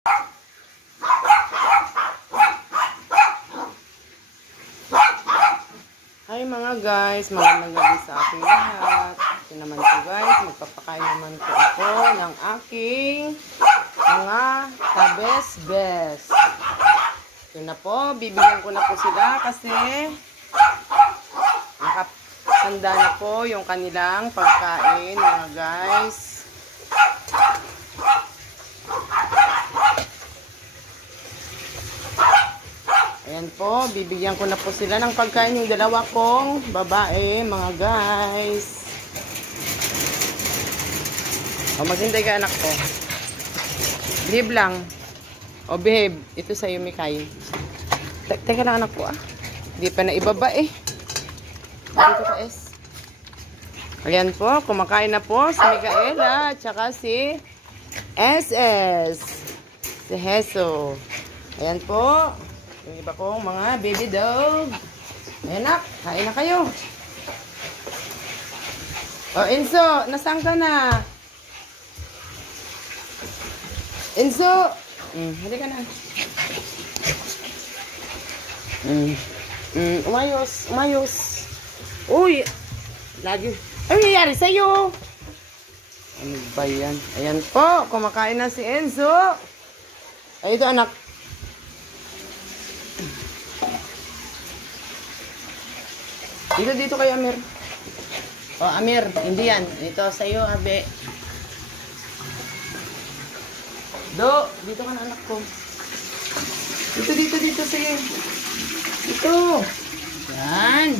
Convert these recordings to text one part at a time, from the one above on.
Hi mga guys, magandang gabi sa aking lahat. Ito naman po guys, magpapakain naman po ako ng aking mga kabes-bes. Ito na po, bibigyan ko na po sila kasi nakahanda na po yung kanilang pagkain mga guys. Ayan po, bibigyan ko na po sila ng pagkain yung dalawa kong babae, mga guys. O, maghintay ka anak ko. Behave lang. O, behave. Ito sa'yo, Mikay. Teka lang anak ko ah. Hindi pa na ibaba eh. Dito ka S. Ayan po, kumakain na po si Micaela at saka si SS. Si Heso. Ayan po. Yung iba kong mga baby dog. Ayan nak, kain na kayo. O Enzo, nasaan ka na? Enzo! Halika na. Umayos, umayos. Uy! Lagi. Ano nangyayari sa'yo? Ano ba yan? Ayan po, kumakain na si Enzo. Ay, ito anak. Dito kayo, Amir. O, Amir, hindi yan. Ito sa'yo, Abe. Do, dito ka na, anak ko. Dito sa'yo. Dito. Yan.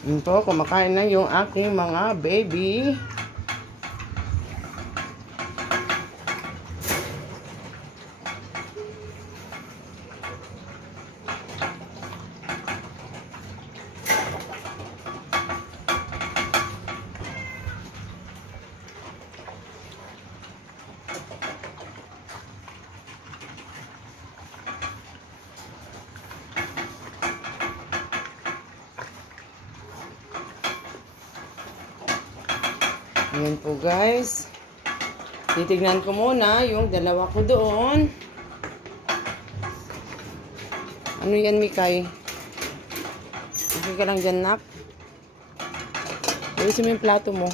Yun po, kumakain na yung aking mga baby. Ayan po guys. Titignan ko muna yung dalawa ko doon. Ano yan, Mikay? Okay ka lang dyan, nak? Ayusin mo yung plato mo.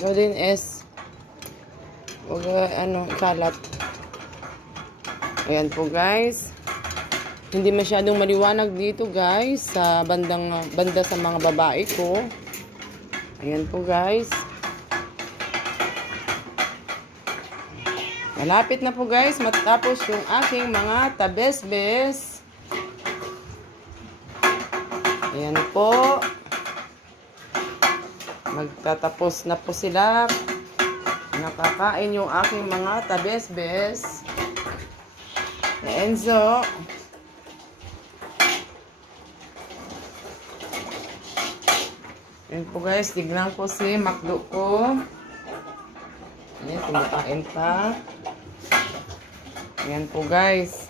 Ikaw din, S. Huwag, kalat. Ayan po guys. Hindi masyadong maliwanag dito guys. Sa banda sa mga babae ko. Ayan po guys. Malapit na po guys matapos yung aking mga tabes-bes. Ayan po. Magtatapos na po sila. Nakakain yung aking mga tabes-bes. Enzo. Ayan po guys, tignan ko si Macdo ko. Ayan, kumakain pa. Ayan po guys.